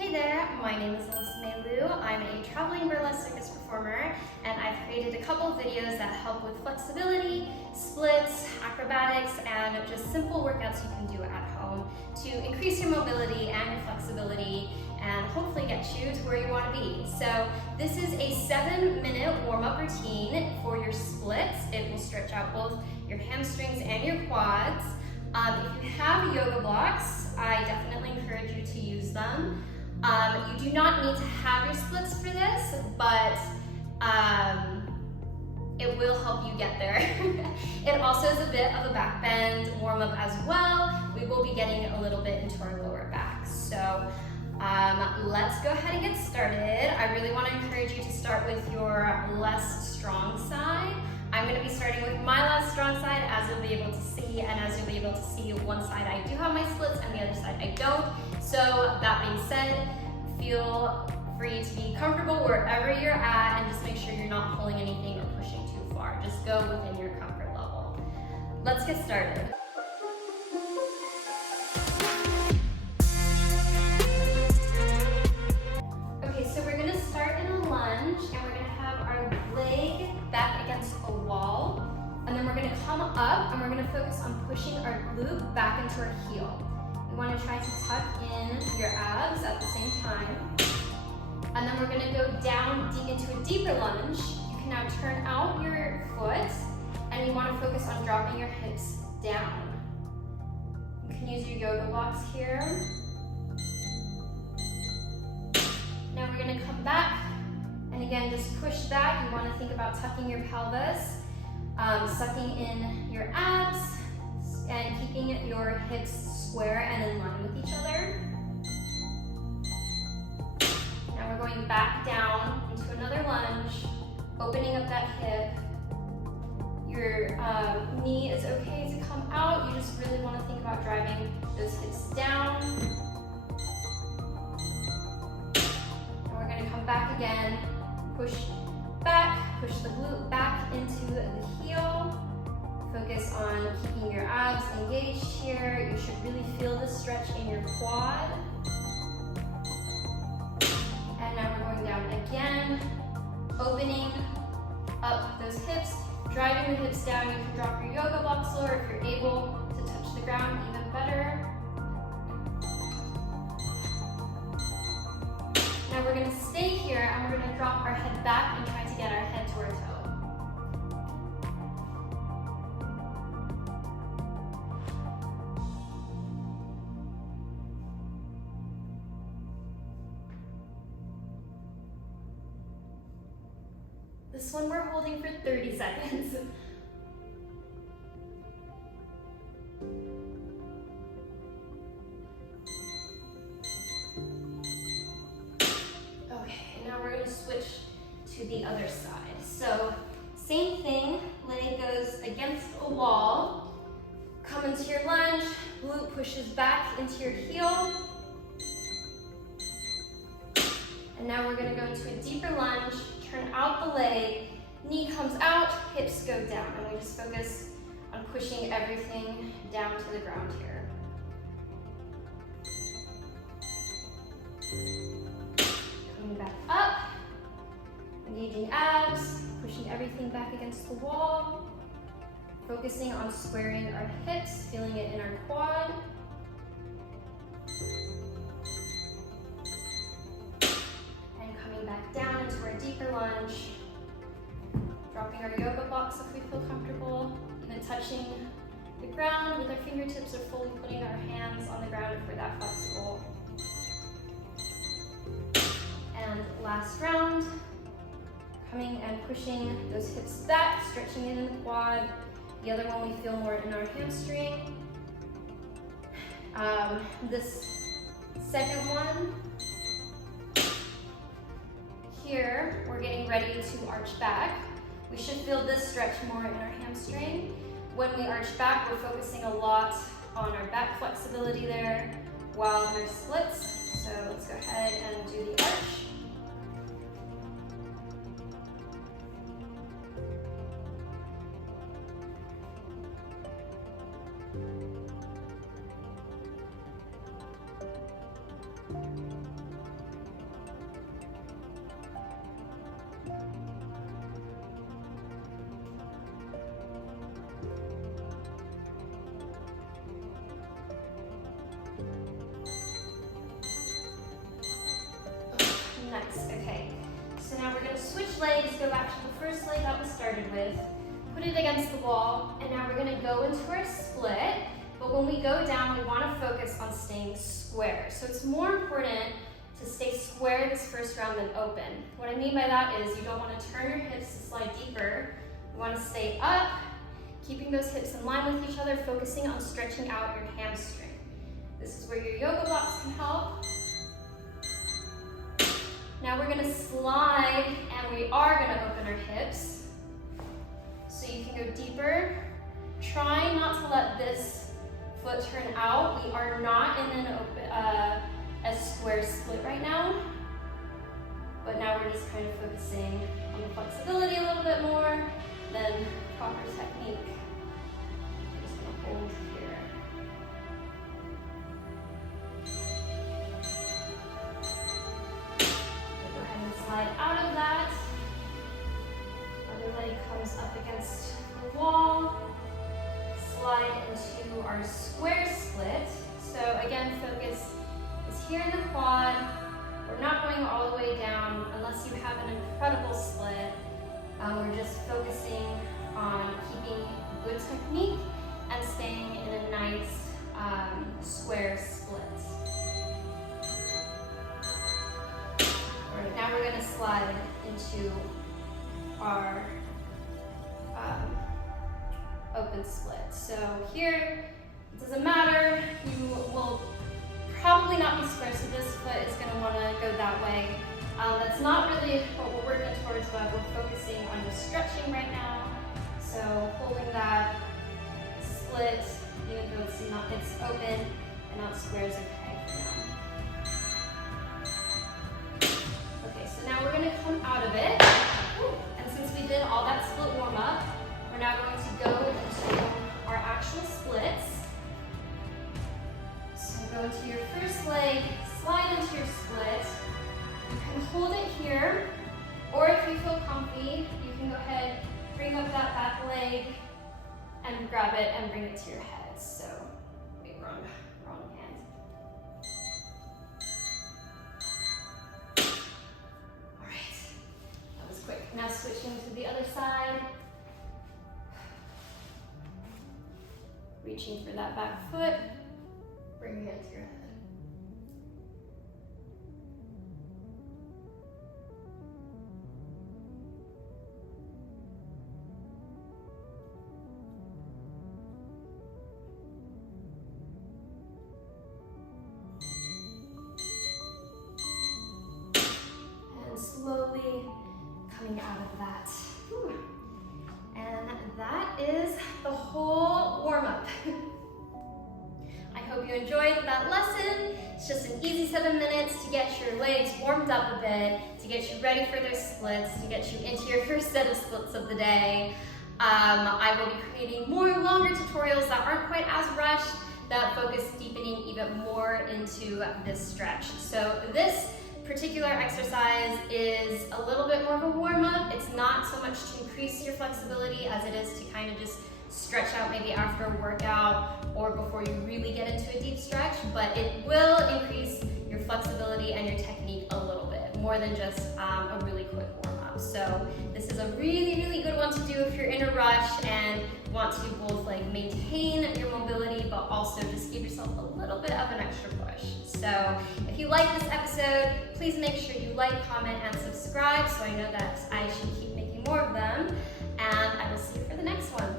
Hey there, my name is Alyssa May Liu. I'm a traveling burlesque circus performer, and I've created a couple of videos that help with flexibility, splits, acrobatics, and just simple workouts you can do at home to increase your mobility and your flexibility and hopefully get you to where you want to be. So this is a 7-minute warm-up routine for your splits. It will stretch out both your hamstrings and your quads. If you have yoga blocks, I definitely encourage you to use them. You do not need to have your splits for this, but it will help you get there. It also is a bit of a back bend warm-up as well. We will be getting a little bit into our lower back. So let's go ahead and get started. I really want to encourage you to start with your less strong side. I'm going to be starting with my less strong side, as you'll be able to see, and as you'll be able to see, one side I do have my splits and the other side I don't. So that being said, feel free to be comfortable wherever you're at and just make sure you're not pulling anything or pushing too far. Just go within your comfort level. Let's get started. Okay, so we're going to start in a lunge, and we're going to have our leg back against a wall, and then we're going to come up and we're going to focus on pushing our glute back into our heel. You want to try to tuck in your abs at the same time, and then we're going to go down into a deeper lunge. You can now turn out your foot, and you want to focus on dropping your hips down. You can use your yoga blocks here. Now we're going to come back, and again, just push back. You want to think about tucking your pelvis, sucking in your abs, and keeping your hips square and in line with each other. Now we're going back down into another lunge, opening up that hip. Your knee is okay to come out. You just really want to think about driving those hips down. And we're going to come back again, push back, push the glute back into the heel. Focus on keeping your abs engaged here. You should really feel the stretch in your quad. And now we're going down again, opening up those hips, driving the hips down. You can drop your yoga blocks lower if you're able to touch the ground, even better. Now we're going to stay here, and we're going to drop our head back and try to get our head to our toe. This one we're holding for 30 seconds. Okay, now we're going to switch to the other side. So, same thing, leg goes against a wall, come into your lunge, glute pushes back into your heel. And now we're going to go into a deeper lunge, turn out the leg, knee comes out, hips go down, and we just focus on pushing everything down to the ground here. Coming back up, engaging abs, pushing everything back against the wall, focusing on squaring our hips, feeling it in our quad. Back down into our deeper lunge, dropping our yoga blocks if we feel comfortable, even touching the ground with our fingertips or fully putting our hands on the ground if we're that flexible. And last round, coming and pushing those hips back, stretching it in the quad. The other one we feel more in our hamstring. This second one, here, we're getting ready to arch back. We should feel this stretch more in our hamstring. When we arch back, we're focusing a lot on our back flexibility there, while in our splits. So let's go ahead and do the arch. next? Okay, so now we're gonna switch legs, go back to the first leg that we started with, put it against the wall, and now we're gonna go into our split. But when we go down, we wanna focus on staying square. So it's more important to stay square this first round than open. What I mean by that is you don't wanna turn your hips to slide deeper. You wanna stay up, keeping those hips in line with each other, focusing on stretching out your hamstring. This is where your yoga blocks can help. Now we're gonna slide, and we are gonna open our hips. So you can go deeper. Try not to let this foot turn out. We are not in an open, a square split right now, but now we're just kind of focusing on the flexibility a little bit more than proper technique. I'm just gonna hold here. Go ahead and slide out of that. Other leg comes up against the wall. Slide into our square split. So again, focus is here in the quad. We're not going all the way down unless you have an incredible split. We're just focusing on keeping good technique and staying in a nice square split. All right, now we're gonna slide into our open split. So here, it doesn't matter, you will probably not be square, so this foot is going to want to go that way. That's not really what we're working towards, but we're focusing on just stretching right now. So holding that split, even though it's open and not square is okay for now. Okay, so now we're going to come out of it. And since we did all that split warm up, we're now going to go into our actual splits. So go into your first leg, slide into your split. You can hold it here, or if you feel comfy, you can go ahead, bring up that back leg and grab it and bring it to your head. So, wait, wrong hand. All right, that was quick. Now switching to the other side. Reaching for that back foot, bringing it to your head. And slowly coming out of that. Whew. And that is the whole warm-up. I hope you enjoyed that lesson. It's just an easy 7 minutes to get your legs warmed up a bit, to get you ready for those splits, to get you into your first set of splits of the day. I will be creating more longer tutorials that aren't quite as rushed, that focus deepening even more into this stretch. So this particular exercise is a little bit more of a warm-up. It's not so much to increase your flexibility as it is to kind of just stretch out maybe after a workout or before you really get into a deep stretch, but it will increase your flexibility and your technique a little bit, more than just a really quick warm-up. So this is a really, really good one to do if you're in a rush and want to both like maintain your mobility, but also just give yourself a little bit of an extra push. So if you like this episode, please make sure you like, comment, and subscribe so I know that I should keep making more of them. And I will see you for the next one.